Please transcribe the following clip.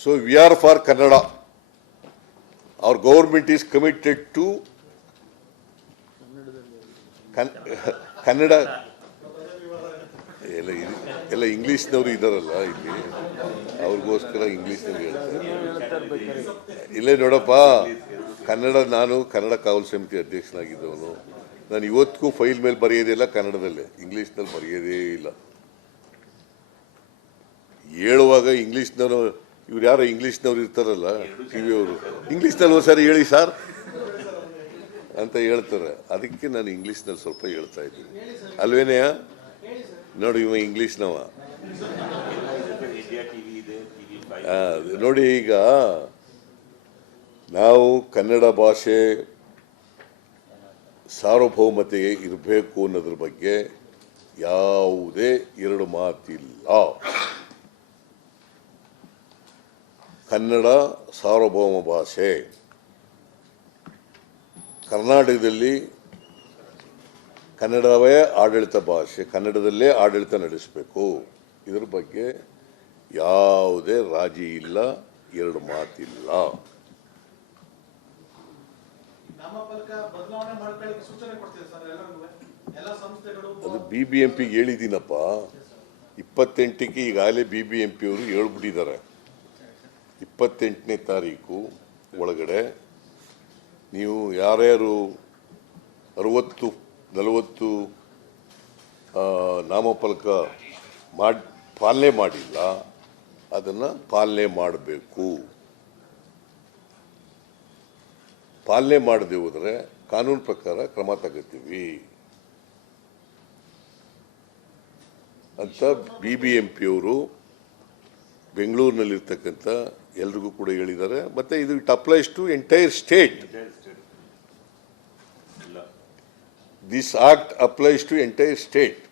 So we are for Kannada. Our government is committed to Kannada. ಎಲ್ಲ ಇಂಗ್ಲೀಷ್ನವರು ಇದ್ದಾರಲ್ಲ ಇಲ್ಲಿ, ಅವ್ರಿಗೋಸ್ಕರ ಇಂಗ್ಲೀಷ್ನಲ್ಲಿ ಹೇಳ್ತಾರೆ. ಇಲ್ಲೇ ನೋಡಪ್ಪ, ನಾನು ಕನ್ನಡ ಕಾವಲು ಸಮಿತಿ ಅಧ್ಯಕ್ಷನಾಗಿದ್ದವನು. ನಾನು ಇವತ್ತಿಗೂ ಫೈಲ್ ಮೇಲೆ ಬರೆಯೋದೇ ಇಲ್ಲ ಕನ್ನಡದಲ್ಲೇ, ಇಂಗ್ಲೀಷ್ನಲ್ಲಿ ಬರೆಯೋದೇ ಇಲ್ಲ. ಹೇಳುವಾಗ ಇಂಗ್ಲೀಷ್ನವರು, ಇವ್ರು ಯಾರೋ ಇಂಗ್ಲೀಷ್ನವ್ರು ಇರ್ತಾರಲ್ಲ ಟಿವಿ ಅವರು, ಇಂಗ್ಲೀಷ್ನಲ್ಲಿ ಒಂದ್ಸಾರಿ ಹೇಳಿ ಸರ್ ಅಂತ ಹೇಳ್ತಾರೆ. ಅದಕ್ಕೆ ನಾನು ಇಂಗ್ಲೀಷ್ನಲ್ಲಿ ಸ್ವಲ್ಪ ಹೇಳ್ತಾ ಇದ್ದೀನಿ, ಅಲ್ವೇನೆಯ? ನೋಡಿ, ಇವ ಇಂಗ್ಲೀಷ್ನವ. ನೋಡಿ, ಈಗ ನಾವು ಕನ್ನಡ ಭಾಷೆ ಸಾರ್ವಭೌಮತೆ ಇರಬೇಕು ಅನ್ನೋದ್ರ ಬಗ್ಗೆ ಯಾವುದೇ ಎರಡು ಮಾತಿಲ್ಲ. ಕನ್ನಡ ಸಾರ್ವಭೌಮ ಭಾಷೆ. ಕರ್ನಾಟಕದಲ್ಲಿ ಕನ್ನಡವೇ ಆಡಳಿತ ಭಾಷೆ, ಕನ್ನಡದಲ್ಲೇ ಆಡಳಿತ ನಡೆಸಬೇಕು. ಇದರ ಬಗ್ಗೆ ಯಾವುದೇ ರಾಜಿ ಇಲ್ಲ, ಎರಡು ಮಾತಿಲ್ಲ. ಅದು BBMPಗೆ ಹೇಳಿದ್ದೀನಪ್ಪ. 28ಕ್ಕೆ ಈಗಾಗಲೇ BBMP ಅವರು ಹೇಳ್ಬಿಟ್ಟಿದ್ದಾರೆ. 28ನೇ ತಾರೀಕು ಒಳಗಡೆ ನೀವು ಯಾರ್ಯಾರು 60-40 ನಾಮಫಲಕ ಪಾಲನೆ ಮಾಡಿಲ್ಲ, ಅದನ್ನು ಪಾಲನೆ ಮಾಡಬೇಕು. ಪಾಲನೆ ಮಾಡದೆ ಹೋದರೆ ಕಾನೂನು ಪ್ರಕಾರ ಕ್ರಮ ತಗೋತೀವಿ ಅಂತ BBMP ಅವರು ಬೆಂಗಳೂರಿನಲ್ಲಿರ್ತಕ್ಕಂಥ ಎಲ್ರಿಗೂ ಕೂಡ ಹೇಳಿದ್ದಾರೆ. ಮತ್ತೆ ಇದು it applies to entire state. This act applies to entire state.